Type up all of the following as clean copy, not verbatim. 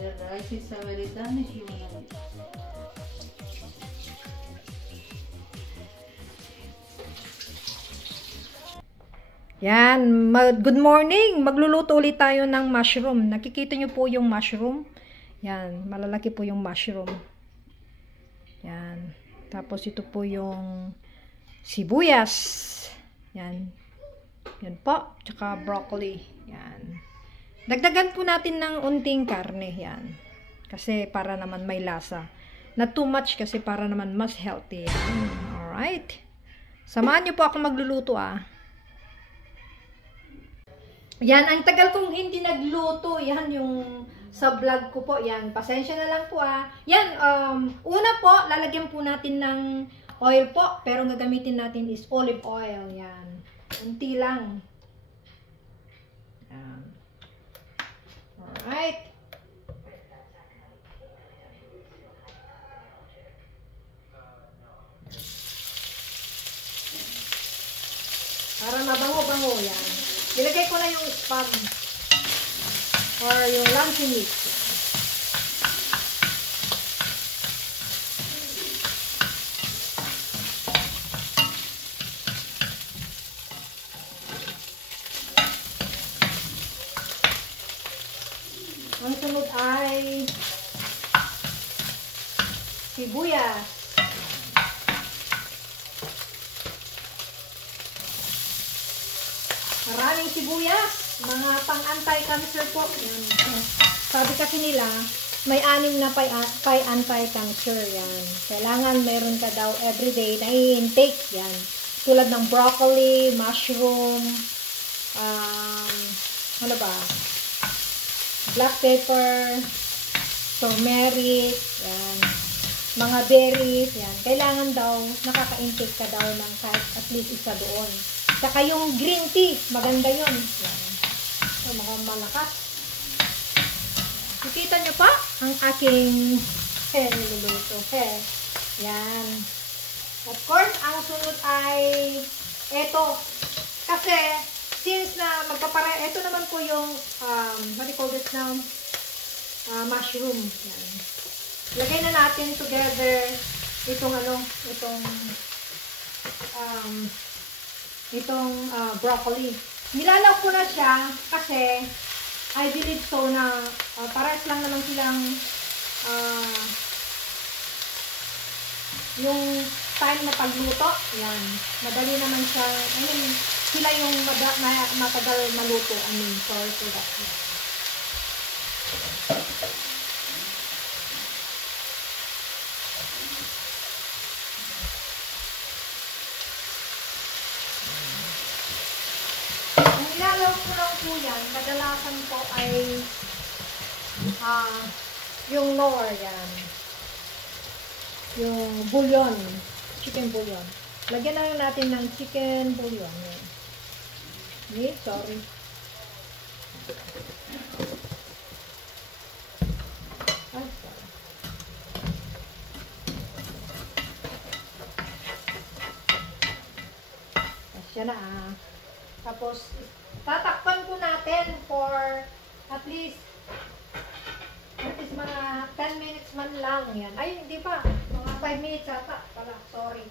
The rice is already done if you want. Yan, good morning! Magluluto ulit tayo ng mushroom. Nakikita nyo po yung mushroom. Yan, malalaki po yung mushroom. Yan. Tapos ito po yung sibuyas. Yan. Yan po. Tsaka broccoli. Yan. Dagdagan po natin ng unting karne. Yan. Kasi para naman may lasa. Not too much kasi para naman mas healthy. Yan. Alright. Samahan nyo po ako magluluto Yan, ang tagal kong hindi nagluto. Yan yung sa vlog ko po. Yan, pasensya na lang po Yan, una po, lalagyan po natin ng oil po. Pero ang gagamitin natin is olive oil. Yan, unti lang. Yan. Alright. Para mabango-bango yan. Ilagay ko na yung spam or yung luncheon meat. Ang sunod ay sibuyas. Maraming sibuyas, mga pang-anti-cancer po. Yan. Sabi kasi nila, may 6 na anti-cancer. Yan. Kailangan mayroon ka daw everyday na i-intake. Yan. Tulad ng broccoli, mushroom, ano ba? Black pepper, turmeric, yan. Mga berries, yan. Kailangan daw, nakaka-intake ka daw ng kahit at least isa doon. Saka yung green tea, maganda yun. Yan. So, mga malakas. Nakita nyo pa ang aking niluluto. Yan. Of course, ang sunod ay eto. Kasi, since na ito naman po yung, what do you call this now? Mushroom. Yan. Lagay na natin together itong broccoli. Nilalaw ko na siya kasi I believe so na pares lang naman silang yung time na pagluto. Yan. Madali naman siya. Sila yung matagal maluto. Sorry for that. Ilalaw ko lang po yan. Kadalasan po ay yung nor yan. Yung bouillon. Chicken bouillon. Lagyan na lang natin ng chicken bouillon. Okay, sorry. Asya na Tapos, tatakpan po natin for at least mga 10 minutes man lang yan. Ay, hindi pa. Mga 5 minutes ata pala. Sorry.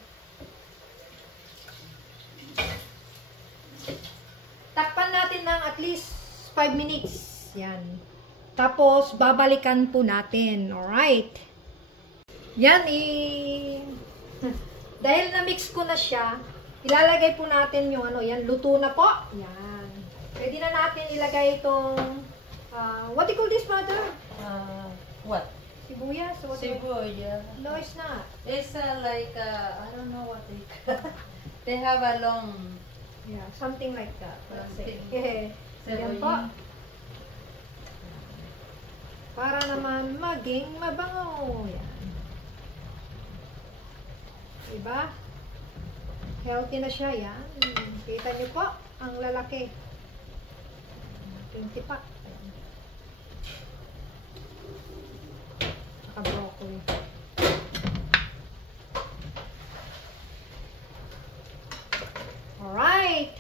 Takpan natin ng at least 5 minutes. Yan. Tapos, babalikan po natin. Alright. Yan, dahil na-mix ko na siya, ilalagay po natin yung yan, luto na po. Yan. Pwede na natin ilagay itong, what do you call this, mother? What? Sibuyas? Sibuyas. No, it's not. It's like, I don't know what they call. They have a long... Yeah, something like that. Something. Yan po. Para naman maging mabango. Yan. Diba? Healthy na siya, yan. Kita niyo po, ang lalaki. 20 pa. Saka broccoli. Alright.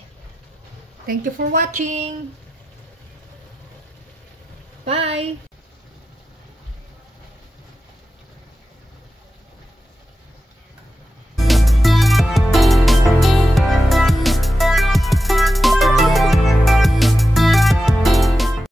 Thank you for watching. Bye.